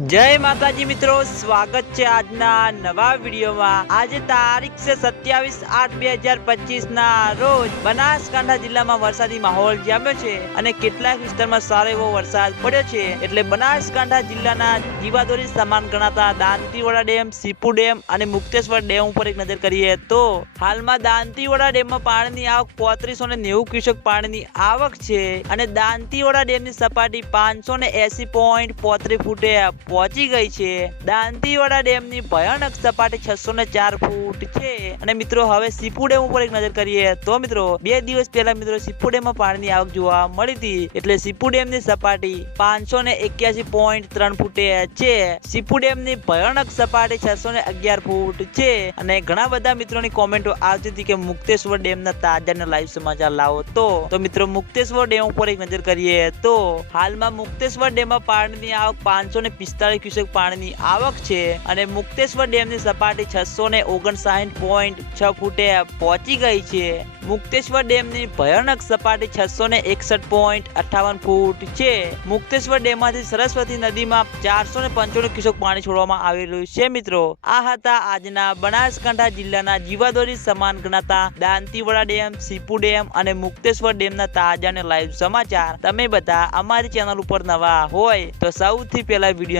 જય માતાજી મિત્રો, સ્વાગત છે આજના નવા વિડીયોમાં. આજે તારીખ છે સત્યાવીસ આઠ બે હજાર પચીસ ના રોજ બનાસકાંઠા જિલ્લામાં વરસાદી માહોલ જામ્યો છે અને કેટલાક વિસ્તારમાં સારો એવો વરસાદ પડ્યો છે. એટલે બનાસકાંઠા જિલ્લાના જીવાદોરી સમાન ગણાતા દાંતીવાડા ડેમ, સીપુ ડેમ અને મુક્તેશ્વર ડેમ ઉપર એક નજર કરીએ તો હાલમાં દાંતીવાડા ડેમમાં પાણીની આવક પોત્રીસો ને નેવું ક્યુસેક પાણીની આવક છે અને દાંતીવાડા ડેમની સપાટી પાંચસો ને એસી પોઈન્ટ પોત્રી ફૂટે પહોંચી ગઈ છે. દાંતીવાડા ડેમની ભયાનક સપાટી છસો ને ચાર ફૂટ છે. અને મિત્રો, હવે સીપુ ડેમ ઉપર એક નજર કરીએ તો મિત્રો, બે દિવસ પહેલા મિત્રો સીપુ ડેમમાં પાણીની આવક જોવા મળી હતી. એટલે સીપુ ડેમની સપાટી પાંચસો ને એક્યાસી પોઈન્ટ ત્રણ ફૂટે છે. સીપુ ડેમની ભયાનક સપાટી છસો ને અગિયાર ફૂટ છે. અને ઘણા બધા મિત્રોની કોમેન્ટો આવતી હતી કે મુક્તેશ્વર તાજા અને લાઈવ સમાચાર લાવો તો. તો મિત્રો, મુક્તેશ્વર ડેમ ઉપર એક નજર કરીએ તો. હાલમાં મુક્તેશ્વર ડેમમાં પાણીની આવક પાંચસો ને પિસ્તાળીસ ક્યુસેક પાણીની આવક છે અને મુક્તેશ્વર ડેમની સપાટી છસો ને ઓગણસાઠ પોઈન્ટ છ ફૂટે પહોંચી ગઈ છે. મુક્તેશ્વર ડેમની ભયાનક સપાટી છસો ને એકસઠ પોઈન્ટ અઠાવન ફૂટ છે. મુક્તેશ્વર ડેમમાંથી સરસ્વતી નદીમાં ચારસો ને પંચોતેર ક્યુસેક પાણી છોડવામાં આવેલું છે મિત્રો. આ હતા આજના બનાસકાંઠા જિલ્લાના જીવાદોરી સમાન ગણાતા દાંતીવાડા ડેમ, સીપુ ડેમ અને મુક્તેશ્વર ડેમના તાજા અને લાઈવ સમાચાર. તમે બધા અમારી ચેનલ ઉપર નવા હોય તો સૌથી પહેલા વિડીયોને